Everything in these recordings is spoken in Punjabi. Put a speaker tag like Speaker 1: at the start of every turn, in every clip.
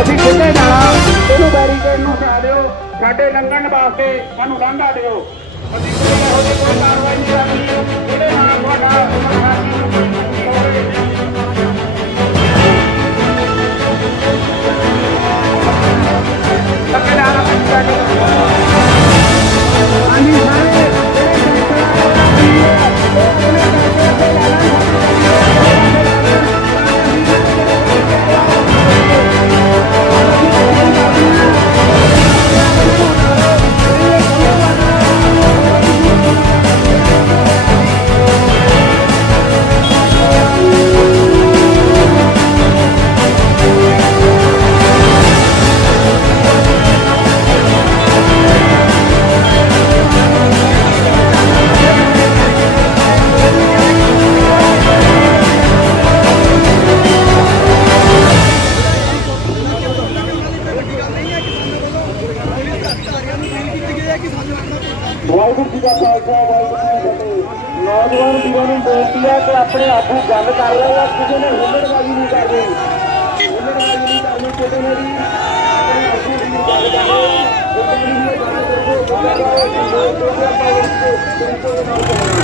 Speaker 1: ਅਸੀਂ ਕਿੱਥੇ ਜਾਣਾ? ਇਹਨੂੰ ਬੈਰੀਕੇਡ ਨੂੰ ਹਟਾ ਦਿਓ। ਸਾਡੇ ਲੰਘਣ ਵਾਸਤੇ ਸਾਨੂੰ ਲਾਂਘਾ ਦਿਓ। ਅਸੀਂ ਕੋਈ ਇਹੋ ਜਿਹੀ ਕੋਈ ਕਾਰਵਾਈ ਨਹੀਂ ਕਰਨੀ। ਜਿਹੜੇ ਆ ਰਹੇ ਕਰੋ ਗੱਲ ਕਰੋ ਕਿ ਲੋਕ ਜੋ ਵੀ ਆਪਾਂ ਇਸ ਤਰੀਕੇ ਦੇ ਨਾਲ ਚੱਲਣਾ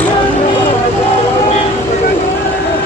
Speaker 1: ਵਾਹਿਗੁਰੂ ਜੀ ਦਾ ਖਾਲਸਾ ਵਾਹਿਗੁਰੂ ਜੀ ਕੀ ਫਤਿਹ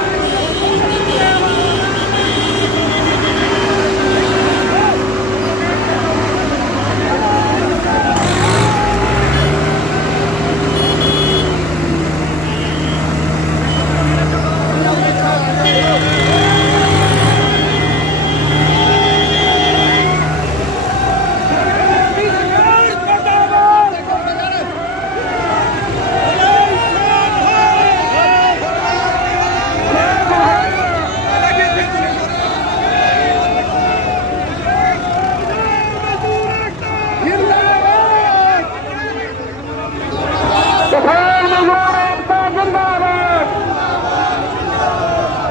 Speaker 1: ਕਿਸਾਨ ਮਜ਼ਦੂਰ ਏਕਤਾ ਜਿੰਦਾਬਾਦ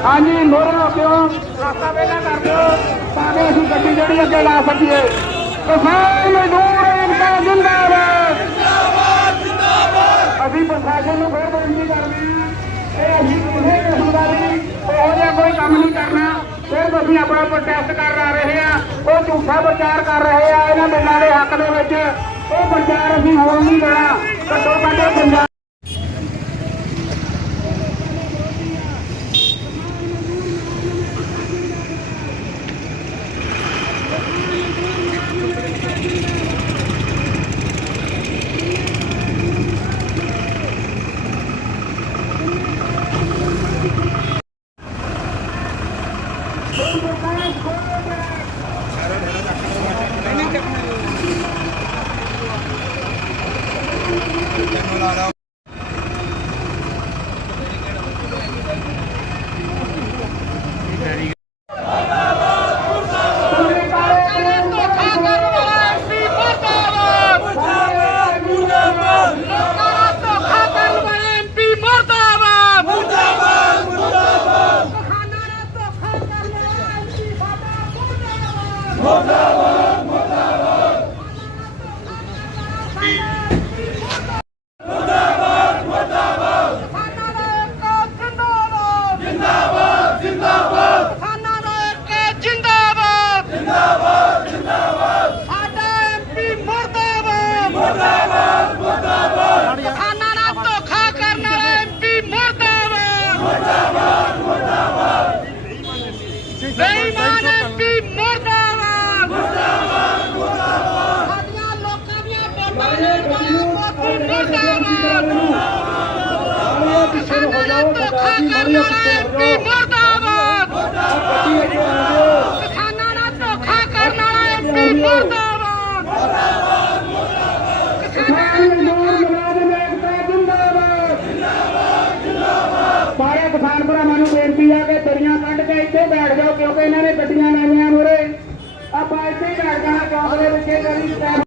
Speaker 1: ਹਾਂਜੀ ਮੋਹਰਾਂ ਕਿਉਂ ਰਸਤਾ ਵੇਲਾ ਕਰ ਦਿਓ ਤਾਂ ਕਿ ਅਸੀਂ ਗੱਡੀ ਜਿਹੜੀ ਅੱਗੇ ਲਾ ਸਕੀਏ ਕਿਸਾਨ ਮਜ਼ਦੂਰ ਏਕਤਾ ਜਿੰਦਾਬਾਦ ਅਸੀਂ ਪ੍ਰਸ਼ਾਸਨ ਨੂੰ ਫਿਰ ਬੇਨਤੀ ਕਰਦੇ ਹਾਂ ਕਿ ਅਸੀਂ ਕਿਸੇ ਕਿਸਮ ਦਾ ਵੀ ਇਹੋ ਜਿਹਾ ਕੋਈ ਕੰਮ ਨਹੀਂ ਕਰਨਾ ਸਿਰਫ ਅਸੀਂ ਆਪਣਾ ਪ੍ਰੋਟੈਸਟ ਕਰ ਆ ਰਹੇ ਹਾਂ ਉਹ ਝੂਠਾ ਪ੍ਰਚਾਰ ਕਰ ਰਹੇ ਆ ਇਹਨਾਂ ਮਿਲਾਂ ਦੇ ਹੱਕ ਦੇ ਵਿੱਚ। ਉਹ ਪ੍ਰਚਾਰ ਅਸੀਂ ਹੋਣ ਨਹੀਂ ਦੇਣਾ। ਘੱਟੋ ਘੱਟ ਪੰਜਾਬ
Speaker 2: ਜਿੰਦਾਬਾਦ ਜਿੰਦਾਬਾਦ ਕਿਸਾਨਾਂ ਦਾ ਇੱਕ ਜਿੰਦਾਬਾਦ ਜਿੰਦਾਬਾਦ ਜਿੰਦਾਬਾਦ ਸਾਡਾ ਐਮਪੀ ਮਰਦਾਬਾਦ ਮਰਦਾਬਾਦ ਮਰਦਾਬਾਦ ਕਿਸਾਨਾਂ ਨਾਲ ਧੋਖਾ ਕਰਨ ਵਾਲਾ ਐਮਪੀ ਮਰਦਾਬਾਦ ਮਰਦਾਬਾਦ ਮਰਦਾਬਾਦ ਬੇਈਮਾਨ ਐਮਪੀ ਮਰਦਾਬਾਦ ਮਰਦਾਬਾਦ। ਮਰਦਾਬਾਦ ਸਾਡੀਆਂ ਲੋਕਾਂ ਦੀਆਂ ਵੋਟਾਂ ਲੈਣ ਵਾਲਾ ਮੋਦੀ ਮਰਦਾਬਾਦ। ਕਿਸਾਨਾਂ ਨਾਲ ਧੋਖਾ ਕਰਨ ਵਾਲਾ ਐਮਪੀ ਮਰਦਾਬਾਦ। ਕਿਸਾਨਾਂ ਨਾਲ ਧੋਖਾ ਕਰਨ ਵਾਲਾ ਐਮਪੀ ਮਰਦਾਬਾਦ
Speaker 1: ਕਿਸਾਨ ਮਜ਼ਦੂਰ ਮੁਲਾਜ਼ਮ ਏਕਤਾ ਜਿੰਦਾਬਾਦ ਜਿੰਦਾਬਾਦ ਸਾਰੇ ਕਿਸਾਨ ਭਰਾਵਾਂ ਨੂੰ ਬੇਨਤੀ ਆ ਕਿ ਦਰੀਆਂ ਕੱਢ ਕੇ ਇੱਥੇ ਬੈਠ ਜਾਓ ਕਿਉਂਕਿ ਇਹਨਾਂ ਨੇ ਗੱਡੀਆਂ ਲਾਈਆਂ ਮੂਹਰੇ। ਆਪਾਂ ਇੱਥੇ ਹੀ ਬੈਠ ਜਾਣਾ ਚੌਂਕ ਦੇ ਵਿੱਚ ਟਾਈਮ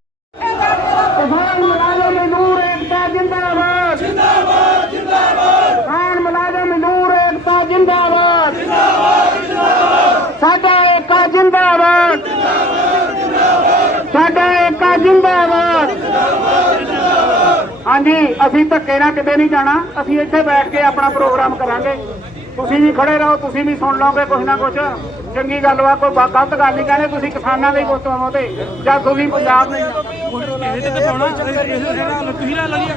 Speaker 1: ਕਿਸਾਨ ਮੁਲਾਜ਼ਮ ਮਜ਼ਦੂਰ ਏਕਤਾ ਜਿੰਦਾਬਾਦ। ਜਿੰਦਾਬਾਦ ਜਿੰਦਾਬਾਦ। ਕਿਸਾਨ ਮੁਲਾਜ਼ਮ ਮਜ਼ਦੂਰ ਏਕਤਾ ਜਿੰਦਾਬਾਦ। ਜਿੰਦਾਬਾਦ ਜਿੰਦਾਬਾਦ। ਸਾਡਾ ਏਕਾ ਜਿੰਦਾਬਾਦ। ਸਾਡਾ ਏਕਾ ਜਿੰਦਾਬਾਦ। ਹਾਂਜੀ ਅਸੀਂ ਧੱਕੇ ਨਾਲ ਕਿਤੇ ਨਹੀਂ ਜਾਣਾ ਅਸੀਂ ਇੱਥੇ ਬੈਠ ਕੇ ਆਪਣਾ ਪ੍ਰੋਗਰਾਮ ਕਰਾਂਗੇ। ਤੁਸੀਂ ਵੀ ਖੜੇ ਰਹੋ, ਤੁਸੀਂ ਵੀ ਸੁਣ ਲਓਗੇ ਕੁਛ ਨਾ ਕੁਛ। ਚੰਗੀ ਗੱਲ ਵਾ, ਕੋਈ ਗਲਤ ਗੱਲ ਨਹੀਂ ਕਹਿੰਦੇ ਤੁਸੀਂ ਕਿਸਾਨਾਂ ਦੇ ਪੁੱਤ ਹੋ ਜਾਂ ਤੁਸੀਂ ਪੰਜਾਬ ਦੇ
Speaker 3: ਇਹਦੇ ਤੇ ਪਾਉਣਾ ਤੁਸੀਂ ਲੈ ਲਈਏ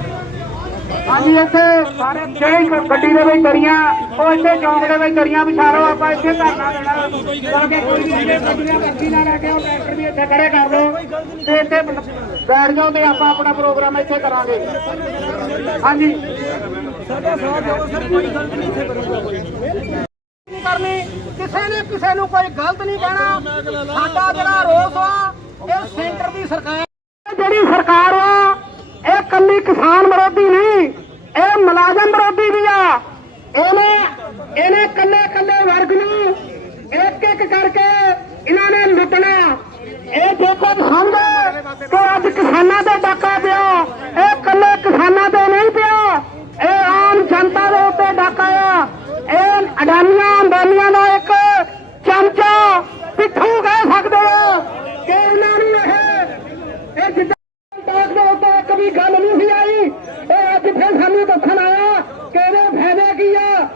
Speaker 1: ਹਾਂਜੀ, ਇੱਥੇ ਸਾਰੇ ਜਿਹੜੀ ਗੱਡੀ ਦੇ ਵਿੱਚ ਕਰੀਆਂ ਉਹ ਇੱਥੇ ਚੌਂਕ ਦੇ ਵਿੱਚ ਕਰੀਆਂ ਵਿਛਾ ਲਓ ਆਪਾਂ ਇੱਥੇ ਧਰਨਾ ਦੇਣਾ। ਤਾਂ ਕੋਈ ਵੀ ਇੱਥੇ ਗੱਡੀਆਂ ਬੱਚੀ ਨਾ ਲੈ ਕੇ ਉਹ ਟਰੈਕਟਰ ਵੀ ਇੱਥੇ ਖੜੇ ਕਰ ਲਓ। ਤੇ ਇੱਥੇ ਬੈਠ ਜਾਓ ਤੇ ਆਪਾਂ ਆਪਣਾ ਪ੍ਰੋਗਰਾਮ ਇੱਥੇ ਕਰਾਂਗੇ। ਹਾਂਜੀ।
Speaker 4: ਨਹੀਂ ਕਰਨੀ, ਕਿਸੇ ਨੇ ਕਿਸੇ ਨੂੰ ਕੋਈ ਗਲਤ ਨਹੀਂ ਕਹਿਣਾ। ਸਾਡਾ ਜਿਹੜਾ ਰੋਸ ਆ, ਇਹ ਸੈਂਟਰ ਦੀ ਸਰਕਾਰ
Speaker 1: ਜਿਹੜੀ ਸਰਕਾਰ ਆ, ਇਹ ਕੱਲੀ ਕਿਸਾਨ ਵਿਰੋਧੀ ਨਹੀਂ, ਇਹ ਮੁਲਾਜ਼ਮ ਵਿਰੋਧੀ ਵੀ ਆ। ਇਹਨੇ ਇਹਨੇ ਕੱਲੇ ਕੱਲੇ ਵਰਗ ਨੂੰ ਇੱਕ ਇੱਕ ਕਰਕੇ ਇਹਨਾਂ ਨੇ ਲੁੱਟਣਾ। ਇਹ ਦੇਖੋ ਸਮਝ ਕਿ ਅੱਜ ਕਿਸਾਨਾਂ ਤੇ ਡਾਕਾ ਪਿਆ, ਇਹ ਕੱਲੇ ਕਿਸਾਨਾਂ ਤੇ ਨਹੀਂ ਪਿਆ। ਇਹ ਆਮ ਜਨਤਾ ਦੇ ਉੱਤੇ ਡਾਕਾ ਆ। ਇਹ ਅਡਾਨੀਆਂ ਅੰਬਾਨੀਆਂ ਦਾ ਇੱਕ ਚਮਚਾ ਪਿੱਠੂ ਕਹਿ ਸਕਦੇ ਆ। ਕਿ ਇਹਨਾਂ ਨੂੰ ਇਹ। ਇਹ ਜਿੱਦਾਂ ਟਾਕ ਦੇ ਉੱਤੇ ਇੱਕ ਵੀ ਗੱਲ ਨਹੀਂ ਸੀ ਆਈ, ਇਹ ਅੱਜ ਫਿਰ ਸਾਨੂੰ ਦੱਸਣ ਆਇਆ ਕਿ ਇਹਦੇ ਫਾਇਦੇ ਕੀ ਆ।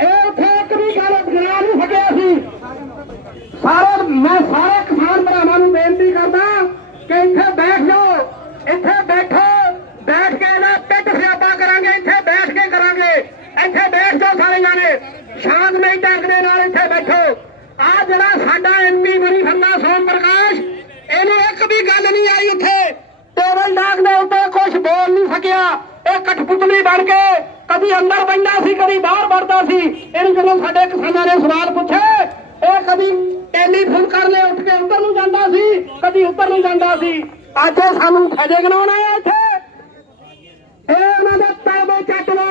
Speaker 1: ਇਹ ਉੱਥੇ ਇੱਕ ਵੀ ਗੱਲ ਬਣਾ ਨਹੀਂ ਸਕਿਆ ਸੀ। ਸਾਰੇ ਮੈਂ ਸਾਰੇ ਕਿਸਾਨ ਭਰਾਵਾਂ ਨੂੰ ਬੇਨਤੀ ਕਰਦਾ ਕਿ ਇੱਥੇ ਬੈਠ ਜਾਓ ਇੱਥੇ ਬੈਠੋ ਬੈਠ ਕੇ ਇਹਦਾ ਪਿੱਟ ਸਿਆਪਾ ਕਰਾਂਗੇ ਇੱਥੇ ਬੈਠ ਕੇ ਕਰਾਂਗੇ ਇੱਥੇ ਬੈਠ ਜਾਓ ਸਾਰੇ ਜਾਣੇ ਸ਼ਾਂਤਮਈ ਢੰਗ ਦੇ ਨਾਲ ਇੱਥੇ ਬੈਠੋ ਆ ਜਿਹੜਾ ਸਾਡਾ ਐਮਪੀ ਬਣੀ ਖੰਨਾ ਸੋਮ ਪ੍ਰਕਾਸ਼ ਇਹਨੂੰ ਇੱਕ ਵੀ ਗੱਲ ਨਹੀਂ ਆਈ ਇੱਥੇ ਟੇਬਲ ਡਾਕ ਦੇ ਉੱਤੇ ਕੁਝ ਬੋਲ ਨਹੀਂ ਸਕਿਆ ਇਹ ਕਠਪੁਤਲੀ ਬਣ ਕੇ ਕਦੀ ਅੰਦਰ ਸੀ, ਕਦੀ ਬਾਹਰ ਵੜਦਾ ਸੀ। ਇਹਨੂੰ ਜਦੋਂ ਸਾਡੇ ਕਿਸਾਨਾਂ ਨੇ ਸਵਾਲ ਪੁੱਛੇ ਇਹ ਕਦੀ ਟੈਲੀਫੋਨ ਕਰ ਲੈ ਉੱਠ ਕੇ ਉੱਧਰ ਨੂੰ ਜਾਂਦਾ ਸੀ, ਕਦੀ ਉੱਧਰ ਨੂੰ ਜਾਂਦਾ ਸੀ। ਅੱਜ ਸਾਨੂੰ ਫਾਇਦੇ ਗਨਾਉਣ ਆਇਆ ਇੱਥੇ। ਇਹ ਉਹਨਾਂ ਦੇ ਪੈਵੇ ਚੱਟ ਲੋ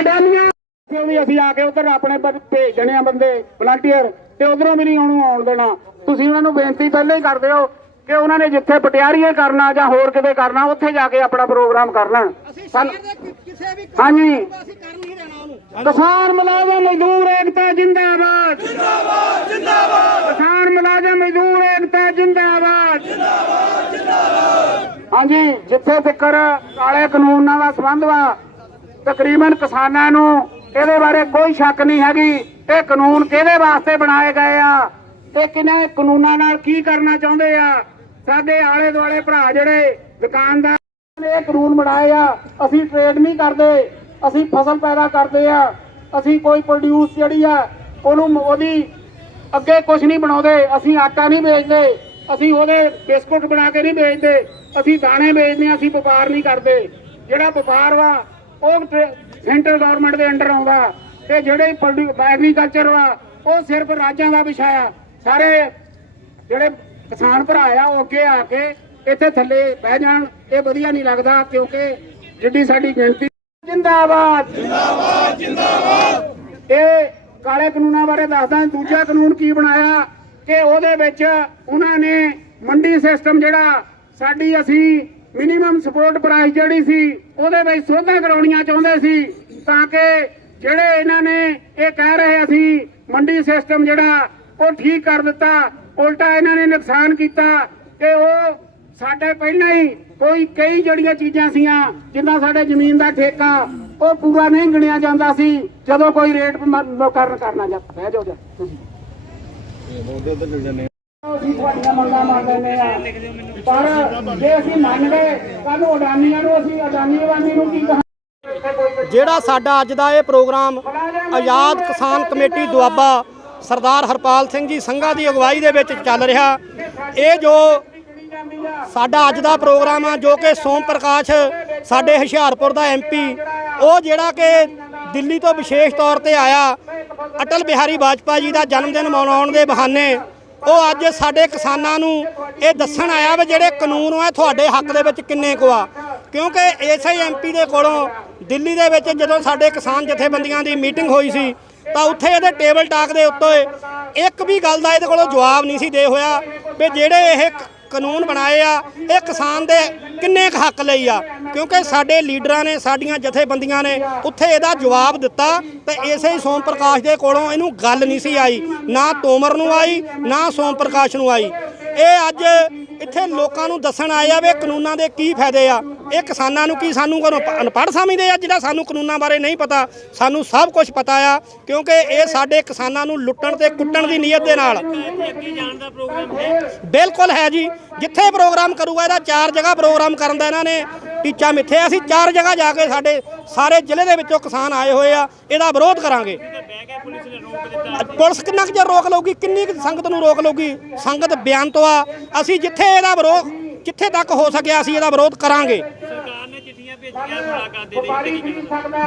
Speaker 1: ਅਡਾਨੀਆਂ ਕਿਉਂ ਵੀ ਅਸੀਂ ਆ ਕੇ ਉਧਰ ਆਪਣੇ ਭੇਜ ਦੇਣੇ ਆ ਬੰਦੇ ਵਲੰਟੀਅਰ ਤੇ ਉਧਰੋਂ ਵੀ ਨਹੀਂ ਉਹਨੂੰ ਆਉਣ ਦੇਣਾ। ਤੁਸੀਂ ਉਹਨਾਂ ਨੂੰ ਬੇਨਤੀ ਪਹਿਲਾਂ ਹੀ ਕਰਦੇ ਹੋ ਕਿ ਉਹਨਾਂ ਨੇ ਜਿੱਥੇ ਪਟਿਆਰੀਏ ਕਰਨਾ ਜਾਂ ਹੋਰ ਕਿਤੇ ਕਰਨਾ ਉੱਥੇ ਜਾ ਕੇ ਆਪਣਾ ਪ੍ਰੋਗਰਾਮ ਕਰਨਾ। ਹਾਂਜੀ।
Speaker 4: ਅਸੀਂ ਕਰ ਨਹੀਂ ਦੇਣਾ ਉਹਨੂੰ।
Speaker 1: ਕਿਸਾਨ ਮੁਲਾਜ਼ਮ ਮਜ਼ਦੂਰ ਏਕਤਾ ਜਿੰਦਾਬਾਦ। ਜਿੰਦਾਬਾਦ ਜਿੰਦਾਬਾਦ। ਕਿਸਾਨ ਮੁਲਾਜ਼ਮ ਮਜ਼ਦੂਰ ਏਕਤਾ ਜਿੰਦਾਬਾਦ। ਜਿੰਦਾਬਾਦ ਜਿੰਦਾਬਾਦ। ਹਾਂਜੀ ਜਿੱਥੇ ਤੱਕ ਕਾਲੇ ਕਾਨੂੰਨਾਂ ਦਾ ਸੰਬੰਧ ਵਾ ਤਕਰੀਬਨ ਕਿਸਾਨਾਂ ਨੂੰ ਇਹਦੇ ਬਾਰੇ ਕੋਈ ਸ਼ੱਕ ਨਹੀਂ ਹੈਗੀ ਇਹ ਕਾਨੂੰਨ ਕਿਹਦੇ ਵਾਸਤੇ ਬਣਾਏ ਗਏ ਆ ਤੇ ਕਿਹਨੇ ਕਾਨੂੰਨਾਂ ਨਾਲ ਕੀ ਕਰਨਾ ਚਾਹੁੰਦੇ ਆ। ਸਾਡੇ ਆਲੇ ਦੁਆਲੇ ਭਰਾ ਜਿਹੜੇ ਦੁਕਾਨਦਾਰ ਨੇ ਇਹ ਕਾਨੂੰਨ ਬਣਾਏ ਆ, ਅਸੀਂ ਟ੍ਰੇਡ ਨਹੀਂ ਕਰਦੇ, ਅਸੀਂ ਫਸਲ ਪੈਦਾ ਕਰਦੇ ਆ, ਅਸੀਂ ਕੋਈ ਪ੍ਰੋਡਿਊਸ ਜਿਹੜੀ ਆ, ਉਹਨੂੰ ਉਹਦੀ ਅੱਗੇ ਕੁਝ ਨਹੀਂ ਬਣਾਉਂਦੇ, ਅਸੀਂ ਆਟਾ ਨਹੀਂ ਵੇਚਦੇ, ਅਸੀਂ ਉਹਦੇ ਬਿਸਕੁਟ ਬਣਾ ਕੇ ਨਹੀਂ ਵੇਚਦੇ, ਅਸੀਂ ਦਾਣੇ ਵੇਚਦੇ ਆ ਅਸੀਂ ਵਪਾਰ ਨਹੀਂ ਕਰਦੇ। ਜਿਹੜਾ ਵਪਾਰ ਵਾ, ਉਹ ਸੈਂਟਰ ਗਵਰਨਮੈਂਟ ਦੇ ਅੰਡਰ ਆਉਂਦਾ, ਤੇ ਜਿਹੜੇ ਐਗਰੀਕਲਚਰ ਵਾ, ਉਹ ਸਿਰਫ ਰਾਜਾਂ ਦਾ ਵਿਸ਼ਾ ਆ। ਸਾਰੇ ਜਿਹੜੇ ਕਿਸਾਨ ਭਰਾ ਆ, ਉਹ ਅੱਗੇ ਆ ਕੇ ਇੱਥੇ ਥੱਲੇ ਬਹਿ ਜਾਣ। ਇਹ ਵਧੀਆ ਨਹੀਂ ਲੱਗਦਾ ਕਿਉਂਕਿ ਜਿੱਡੀ ਸਾਡੀ ਗਿਣਤੀ ਜਿੰਦਾਬਾਦ! ਜਿੰਦਾਬਾਦ ਜਿੰਦਾਬਾਦ ਇਹ ਕਾਲੇ ਕਾਨੂੰਨਾਂ ਬਾਰੇ ਦੱਸਦਾ, ਦੂਜਾ ਕਾਨੂੰਨ ਕੀ ਬਣਾਇਆ ਕਿ ਉਹਦੇ ਵਿੱਚ ਉਹਨਾਂ ਨੇ ਮੰਡੀ ਸਿਸਟਮ ਜਿਹੜਾ ਸਾਡੀ ਅਸੀਂ ਮਿਨੀਮਮ ਸਪੋਰਟ ਪ੍ਰਾਈਸ ਜਿਹੜੀ ਸੀ, ਉਹਦੇ ਵਿੱਚ ਸੋਧਾਂ ਕਰਾਉਣੀਆਂ ਚਾਹੁੰਦੇ ਸੀ ਤਾਂ ਕਿ ਜਿਹੜੇ ਇਹਨਾਂ ਨੇ ਇਹ ਕਹਿ ਰਹੇ ਅਸੀਂ ਮੰਡੀ ਸਿਸਟਮ ਜਿਹੜਾ ਉਹ ਠੀਕ ਕਰ ਦਿੱਤਾ। ਉਲਟਾ ਇਹਨਾਂ ਨੇ ਨੁਕਸਾਨ ਕੀਤਾ ਕਿ ਉਹ ਸਾਡੇ ਪਹਿਲਾਂ ਹੀ ਕੋਈ ਕਈ ਜਿਹੜੀਆਂ ਚੀਜ਼ਾਂ ਸੀਆਂ ਜਿੱਦਾਂ ਸਾਡੇ ਜ਼ਮੀਨ ਦਾ ਠੇਕਾ ਉਹ ਪੂਰਾ ਨਹੀਂ ਗਿਣਿਆ ਜਾਂਦਾ ਸੀ ਜਦੋਂ ਕੋਈ ਰੇਟ ਕਰਨ ਕਰਨਾ ਜਾ ਬਹਿ ਜਾਓ ਜਾ ਤੁਸੀਂ। ਅਸੀਂ ਤੁਹਾਡੀਆਂ ਮੰਗਾਂ ਮੰਨ ਲੈਂਦੇ ਆ। ਪਰ ਜੇ ਅਸੀਂ ਮੰਨ ਲਏ ਕੱਲ ਨੂੰ ਅਡਾਨੀਆਂ ਨੂੰ ਅਸੀਂ ਅਡਾਨੀ ਨੂੰ ਕੀ ਕਹਾਂ?
Speaker 5: ਜਿਹੜਾ ਸਾਡਾ ਅੱਜ ਦਾ ਇਹ ਪ੍ਰੋਗਰਾਮ ਆਜ਼ਾਦ ਕਿਸਾਨ ਕਮੇਟੀ ਦੁਆਬਾ ਸਰਦਾਰ ਹਰਪਾਲ ਸਿੰਘ ਜੀ ਸੰਘਾ ਦੀ ਅਗਵਾਈ ਦੇ ਵਿੱਚ ਚੱਲ ਰਿਹਾ। ਇਹ ਜੋ ਸਾਡਾ ਅੱਜ ਦਾ ਪ੍ਰੋਗਰਾਮ ਆ, ਜੋ ਕਿ ਸੋਮ ਪ੍ਰਕਾਸ਼ ਸਾਡੇ ਹੁਸ਼ਿਆਰਪੁਰ ਦਾ ਐਮਪੀ ਉਹ ਜਿਹੜਾ ਕਿ ਦਿੱਲੀ ਤੋਂ ਵਿਸ਼ੇਸ਼ ਤੌਰ ਤੇ ਆਇਆ, ਅਟਲ ਬਿਹਾਰੀ ਵਾਜਪਾਈ ਜੀ ਦਾ ਜਨਮ ਦਿਨ ਮਨਾਉਣ ਦੇ ਬਹਾਨੇ, ਉਹ ਅੱਜ ਸਾਡੇ ਕਿਸਾਨਾਂ ਨੂੰ ਇਹ ਦੱਸਣ ਆਇਆ ਵੀ ਜਿਹੜੇ ਕਾਨੂੰਨ ਆ, ਤੁਹਾਡੇ ਹੱਕ ਦੇ ਵਿੱਚ ਕਿੰਨੇ ਕੁ ਆ। ਕਿਉਂਕਿ ਇਸੇ ਐਮਪੀ ਦੇ ਕੋਲੋਂ ਦਿੱਲੀ ਦੇ ਵਿੱਚ ਜਦੋਂ ਸਾਡੇ ਕਿਸਾਨ ਜਥੇਬੰਦੀਆਂ ਦੀ ਮੀਟਿੰਗ ਹੋਈ ਸੀ ਤਾਂ ਉੱਥੇ ਇਹਦੇ ਟੇਬਲ ਟਾਕ ਦੇ ਉੱਤੇ ਇੱਕ ਵੀ ਗੱਲ ਦਾ ਇਹਦੇ ਕੋਲੋਂ ਜਵਾਬ ਨਹੀਂ ਸੀ ਦੇ ਹੋਇਆ ਵੀ ਜਿਹੜੇ ਇਹ ਕ- ਕਾਨੂੰਨ ਬਣਾਏ ਆ, ਇਹ ਕਿਸਾਨ ਦੇ ਕਿੰਨੇ ਕੁ ਹੱਕ ਲਈ ਆ? ਕਿਉਂਕਿ ਸਾਡੇ ਲੀਡਰਾਂ ਨੇ, ਸਾਡੀਆਂ ਜਥੇਬੰਦੀਆਂ ਨੇ ਉੱਥੇ ਇਹਦਾ ਜਵਾਬ ਦਿੱਤਾ ਤੇ ਇਸੇ ਹੀ ਸੋਮ ਪ੍ਰਕਾਸ਼ ਦੇ ਕੋਲੋਂ ਇਹਨੂੰ ਗੱਲ ਨਹੀਂ ਸੀ ਆਈ। ਨਾ ਤੋਮਰ ਨੂੰ ਆਈ, ਨਾ ਸੋਮ ਪ੍ਰਕਾਸ਼ ਨੂੰ ਆਈ। ਇਹ ਅੱਜ ਇੱਥੇ ਲੋਕਾਂ ਨੂੰ ਦੱਸਣ ਆਏ ਆ ਵੀ ਕਾਨੂੰਨਾਂ ਦੇ ਕੀ ਫਾਇਦੇ ਆ। ਇਹ ਕਿਸਾਨਾਂ ਨੂੰ ਕੀ ਸਾਨੂੰ ਅਨਪੜ੍ਹ ਸਮਝਦੇ ਆ ਜਿਹੜਾ ਸਾਨੂੰ ਕਾਨੂੰਨਾਂ ਬਾਰੇ ਨਹੀਂ ਪਤਾ। ਸਾਨੂੰ ਸਭ ਕੁਝ ਪਤਾ ਆ, ਕਿਉਂਕਿ ਇਹ ਸਾਡੇ ਕਿਸਾਨਾਂ ਨੂੰ ਲੁੱਟਣ ਤੇ ਕੁੱਟਣ ਦੀ ਨੀਅਤ ਦੇ ਨਾਲ। ਬਿਲਕੁਲ ਹੈ ਜੀ। ਜਿੱਥੇ ਪ੍ਰੋਗਰਾਮ ਕਰੂਗਾ, ਇਹਦਾ ਚਾਰ ਜਗ੍ਹਾ ਪ੍ਰੋਗਰਾਮ ਕਰਨ ਦਾ ਇਹਨਾਂ ਨੇ। ਟੀਚਾ ਮਿੱਥੇ ਅਸੀਂ ਚਾਰ ਜਗ੍ਹਾ ਜਾ ਕੇ ਸਾਡੇ ਸਾਰੇ ਜ਼ਿਲ੍ਹੇ ਦੇ ਵਿੱਚੋਂ ਕਿਸਾਨ ਆਏ ਹੋਏ ਆ। ਇਹਦਾ ਵਿਰੋਧ ਕਰਾਂਗੇ। ਪੁਲਿਸ ਕਿੰਨਾ ਕੁ ਚਿਰ ਰੋਕ ਲਊਗੀ? ਕਿੰਨੀ ਕੁ ਸੰਗਤ ਨੂੰ ਰੋਕ ਲਊਗੀ? ਸੰਗਤ ਬਿਆਨ ਤੋਂ ਆ। ਅਸੀਂ ਜਿੱਥੇ ਇਹਦਾ ਵਿਰੋਧ, ਜਿੱਥੇ ਤੱਕ ਹੋ ਸਕਿਆ, ਅਸੀਂ ਇਹਦਾ ਵਿਰੋਧ ਕਰਾਂਗੇ।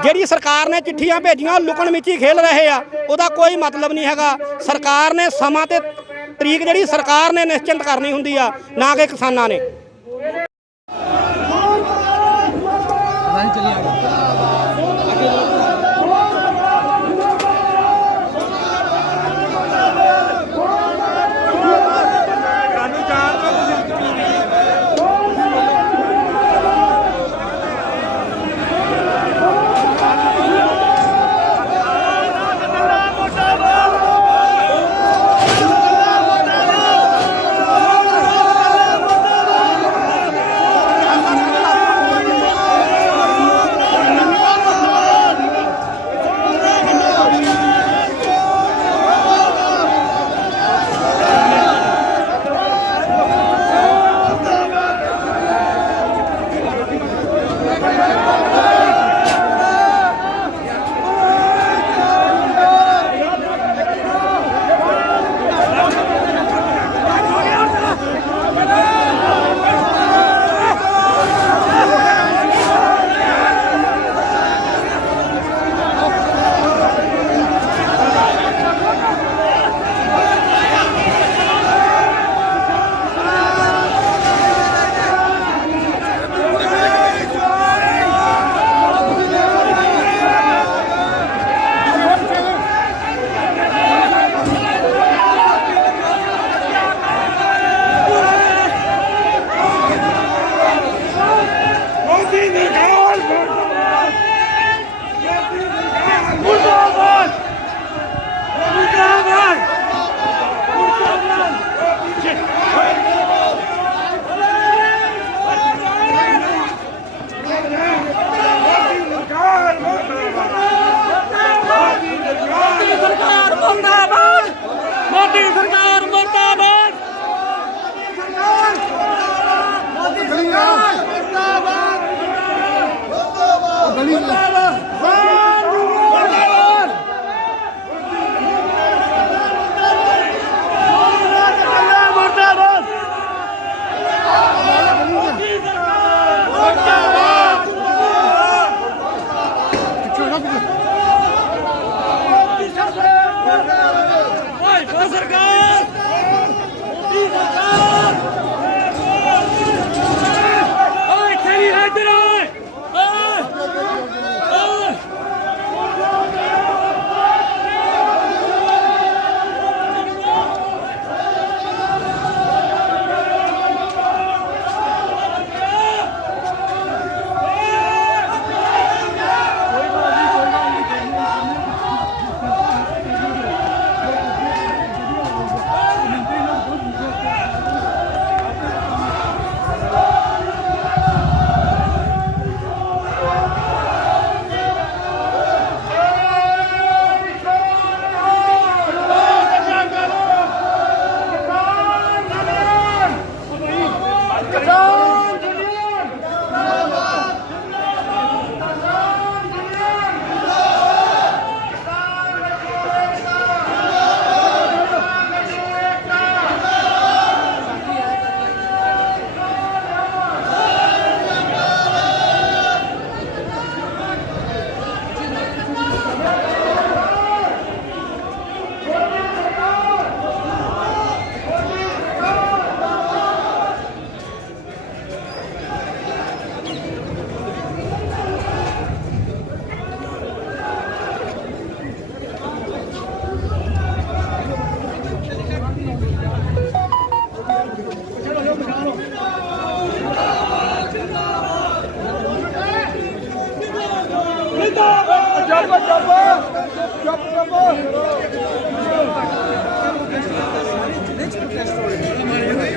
Speaker 5: ਜਿਹੜੀ ਸਰਕਾਰ ਨੇ ਚਿੱਠੀਆਂ ਭੇਜੀਆਂ ਲੁਕਣ ਮਿੱਚੀ ਖੇਲ ਰਹੇ ਆ। ਉਹਦਾ ਕੋਈ ਮਤਲਬ ਨਹੀਂ ਹੈਗਾ। ਸਰਕਾਰ ਨੇ ਸਮਾਂ ਤੇ ਤਰੀਕ ਜਿਹੜੀ ਸਰਕਾਰ ਨੇ ਨਿਸ਼ਚਿੰਤ ਕਰਨੀ ਹੁੰਦੀ ਆ, ਨਾ ਕਿ ਕਿਸਾਨਾਂ ਨੇ।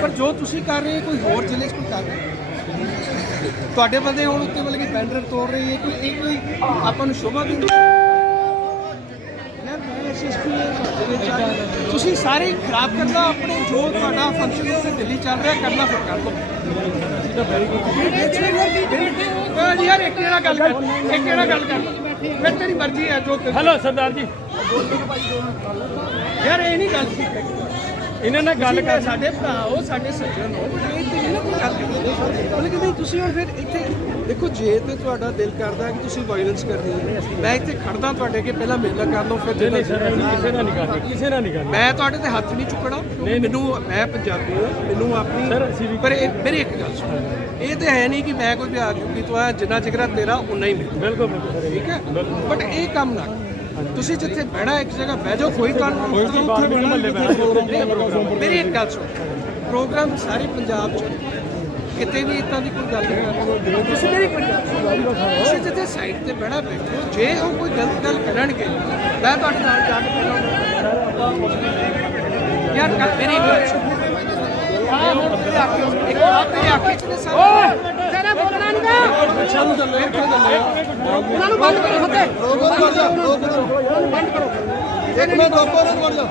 Speaker 6: ਪਰ ਜੋ ਤੁਸੀਂ ਕਰ ਰਹੇ ਕੋਈ ਹੋਰ ਜ਼ਿਲ੍ਹੇ 'ਚ ਕੋਈ ਕਰ ਰਿਹਾ ਤੁਹਾਡੇ ਬੰਦੇ ਹੁਣ ਉੱਤੇ ਵੱਲ ਕੇ ਬੈਨਰ ਤੋੜ ਰਹੀ ਹੈ ਕੋਈ ਇਹ ਕੋਈ ਆਪਾਂ ਨੂੰ ਸ਼ੋਭਾ ਦਿੰਦੀ ਤੁਸੀਂ ਸਾਰੇ ਖਰਾਬ ਕਰਨਾ, ਆਪਣੇ ਜੋ ਤੁਹਾਡਾ ਫੰਕਸ਼ਨ ਇੱਥੇ ਦਿੱਲੀ ਚੱਲ ਰਿਹਾ, ਕਰਨਾ ਫਿਰ ਕਰ ਲਓ। ਯਾਰ, ਇੱਕ ਜਣਾ ਗੱਲ ਕਰ, ਇੱਕ ਜਣਾ ਗੱਲ ਕਰ। ਫਿਰ ਤੇਰੀ ਮਰਜ਼ੀ ਹੈ, ਜੋ
Speaker 3: ਹੈਲੋ ਸਰਦਾਰ ਜੀ।
Speaker 6: ਯਾਰ ਇਹ ਨਹੀਂ ਗੱਲ ਹੈ
Speaker 3: ਇਹਨਾਂ ਨਾਲ ਗੱਲ ਕਰ
Speaker 6: ਸਾਡੇ ਭਰਾ ਹੋ ਸਾਡੇ ਸੱਜਣ ਹੋ ਬਟ ਇਹ ਤੇ ਨਹੀਂ ਨਾ ਕੋਈ ਗੱਲ ਕਰਦੇ ਮਤਲਬ ਕਿ ਨਹੀਂ ਤੁਸੀਂ ਹੁਣ ਫਿਰ ਇੱਥੇ ਦੇਖੋ ਜੇ ਤੇ ਤੁਹਾਡਾ ਦਿਲ ਕਰਦਾ ਕਿ ਤੁਸੀਂ ਵਾਇਲੈਂਸ ਕਰਨੀ ਹੈ ਮੈਂ ਇੱਥੇ ਖੜਦਾ ਤੁਹਾਡੇ ਕੇ ਪਹਿਲਾਂ ਮੇਲਾ ਕਰ ਲਓ ਫਿਰ
Speaker 3: ਨਹੀਂ ਸਰ ਕਿਸੇ ਨਾਲ ਨਹੀਂ ਕਰਨੀ ਕਿਸੇ ਨਾਲ ਨਹੀਂ ਕਰਨੀ
Speaker 6: ਮੈਂ ਤੁਹਾਡੇ ਤੇ ਹੱਥ ਨਹੀਂ ਚੁੱਕਣਾ ਮੈਨੂੰ ਮੈਂ ਪੰਜਾਬੀ ਹਾਂ ਮੈਨੂੰ ਆਪਣੀ ਪਰ ਇਹ ਮੇਰੀ ਇੱਕ ਗੱਲ ਸੁਣੋ। ਇਹ ਤੇ ਹੈ ਨਹੀਂ ਕਿ ਮੈਂ ਕੋਈ ਬਿਹਾਰ ਯੂਪੀ ਤੋਂ ਆਇਆ ਜਿੰਨਾ ਜਿਗਰਾ ਤੇਰਾ ਉਨਾ ਹੀ ਮੇਰਾ
Speaker 3: ਬਿਲਕੁਲ
Speaker 6: ਠੀਕ ਹੈ? ਬਟ ਇਹ ਕੰਮ ਨਾ ਕਰੋ। ਤੁਸੀਂ ਜਿੱਥੇ ਬਹਿਣਾ ਇੱਕ ਜਗ੍ਹਾ ਬਹਿ ਜਾਓ ਕੋਈ ਕਾਨੂੰਨ ਨਹੀਂ।
Speaker 3: ਉੱਥੇ ਬਹਿਣਾ
Speaker 6: ਮੇਰੀ ਇੱਕ ਗੱਲ ਸੁਣ। ਪ੍ਰੋਗਰਾਮ ਸਾਰੇ ਪੰਜਾਬ ਚ ਕਿਤੇ ਵੀ ਇਦਾਂ ਦੀ ਕੋਈ ਗੱਲ ਨਹੀਂ। ਤੁਸੀਂ ਮੇਰੀ ਸੁਣੋ। ਤੁਸੀਂ ਜਿੱਥੇ ਸਾਈਡ ਤੇ ਬਹਿਣਾ ਬੈਠੋ ਜੇ ਉਹ ਕੋਈ ਗਲਤ ਗੱਲ ਕਰਨਗੇ ਮੈਂ ਤੁਹਾਡੇ ਨਾਲ ਜਾ ਕੇ ਬੋਲਾਂਗਾ ਯਾਰ ਮੇਰੀ ਇੱਕ ਗੱਲ ਸੁਣ। ਆਹ ਹੁਣ ਤੇਰੇ ਆਖੇ ਇੱਕ ਤੇਰੇ ਆਖੇ ਚ ਨੇ ਸਾਰੇ।
Speaker 4: ਤੇਰੇ ਬੋਲਣਾ ਨਹੀਂ ਗਾ
Speaker 6: ਸਾਨੂੰ ਤਾਂ ਲੈ ਕੇ ਚੱਲੇ
Speaker 4: ਉਹਨਾਂ ਨੂੰ ਬੰਦ ਕਰੋ ਸੱਤੇ ਬੰਦ ਕਰੋ।
Speaker 6: ਇੱਕ ਮਿੰਟ ਰੋਕੋ ਨਾ ਵੜ ਜਾ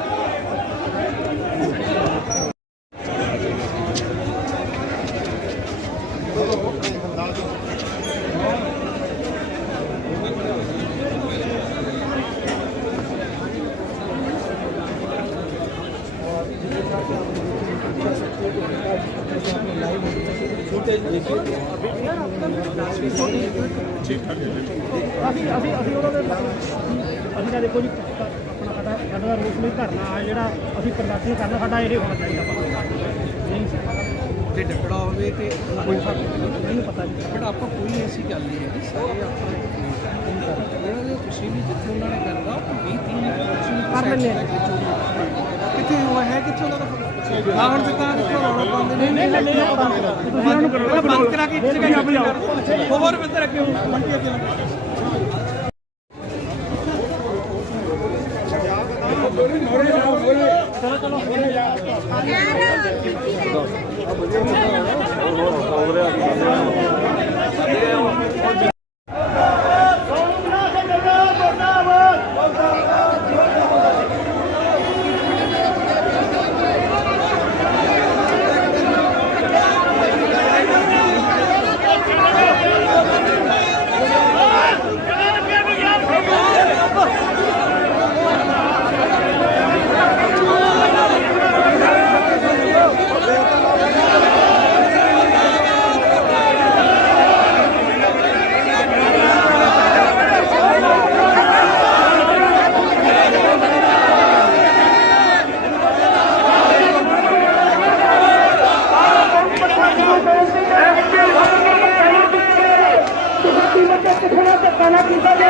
Speaker 5: ਅਸੀਂ ਅਸੀਂ ਅਸੀਂ ਉਹਨਾਂ ਦੇ ਅਸੀਂ ਤਾਂ ਦੇਖੋ ਜੀ ਆਪਣਾ ਸਾਡਾ ਕਰਨਾ ਆ ਜਿਹੜਾ ਅਸੀਂ ਪ੍ਰਦਰਸ਼ਨ ਕਰਨਾ ਸਾਡਾ ਇਹ ਹੋਣਾ ਚਾਹੀਦਾ। ਨਹੀਂ
Speaker 6: ਤੇ ਡੱਕੜਾ ਹੋਵੇ ਤੇ ਕੋਈ ਫ਼ਰਕ ਨਹੀਂ
Speaker 5: ਪਤਾ
Speaker 6: ਬਟ ਆਪਾਂ ਕੋਈ ਐਸੀ ਗੱਲ ਨਹੀਂ ਹੈ ਸਾਰੇ ਆਪਾਂ ਜਿਹੜਾ ਤੁਸੀਂ ਵੀ ਜਿੱਥੇ ਉਹਨਾਂ ਨੇ ਕਰਦਾ 20 30 ਤੁਸੀਂ ਵੀ
Speaker 5: ਕਰ ਆ।
Speaker 6: ਕਿੱਥੇ ਹੋਇਆ ਹੈ ਕਿੱਥੇ ਉਹਨਾਂ ਦਾ ਹਾਂ ਹੁਣ ਜਿੱਦਾਂ ਦੇਖੋ ਰੌਲਾ ਪਾਉਂਦੇ ਨੇ।
Speaker 5: ਨਹੀਂ ਨਹੀਂ ਨਹੀਂ ਬੰਦ ਕਰੋ ਤੁਸੀਂ ਉਹਨਾਂ
Speaker 6: ਪਹਿਲਾਂ ਬੰਦ ਕਰਾ ਕੇ ਇੱਕ ਜਗ੍ਹਾ ਹੀ ਕਰੋ ਹੋਰ ਬੰਦੇ ਅੱਗੇ ਮੰਡੀ ਅੱਗੇ
Speaker 1: ਤੁਸੀਂ ਬੱਚੇ ਕਿੱਥੇ ਨਾ